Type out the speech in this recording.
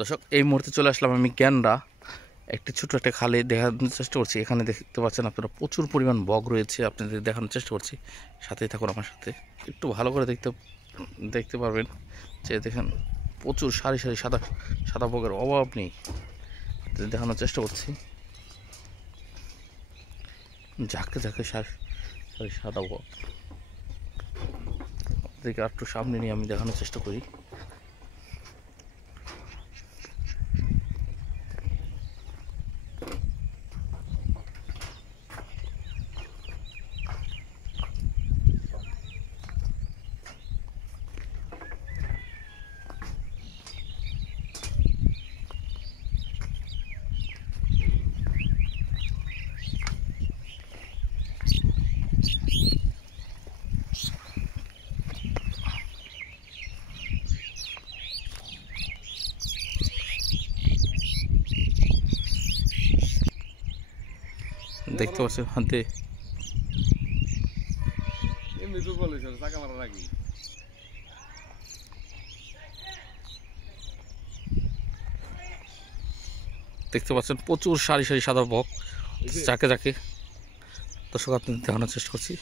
দর্শক এই মুহূর্তে চলে আসলাম আমি গ্যান্ডা একটি ছোট একটা খালে দেখানোর চেষ্টা করছি। এখানে দেখতে পাচ্ছেন আপনারা প্রচুর পরিমাণ বগ রয়েছে, আপনাদের দেখানোর চেষ্টা করছি। সাথেই থাকুন আমার সাথে, একটু ভালো করে দেখতে পারবেন যে দেখেন প্রচুর সারি সারি সাদা সাদা বগের অভাব নেই। দেখানোর চেষ্টা করছি, ঝাঁকে ঝাঁকে সারি সারি সাদা বগ। দেখে একটু সামনে নিয়ে আমি দেখানোর চেষ্টা করি। দেখতে পাচ্ছেন হাতে দেখতে পাচ্ছেন প্রচুর সারি সারি সাদা বক, যাকে যাকে দর্শক আপনাদের দেখানোর চেষ্টা করছি।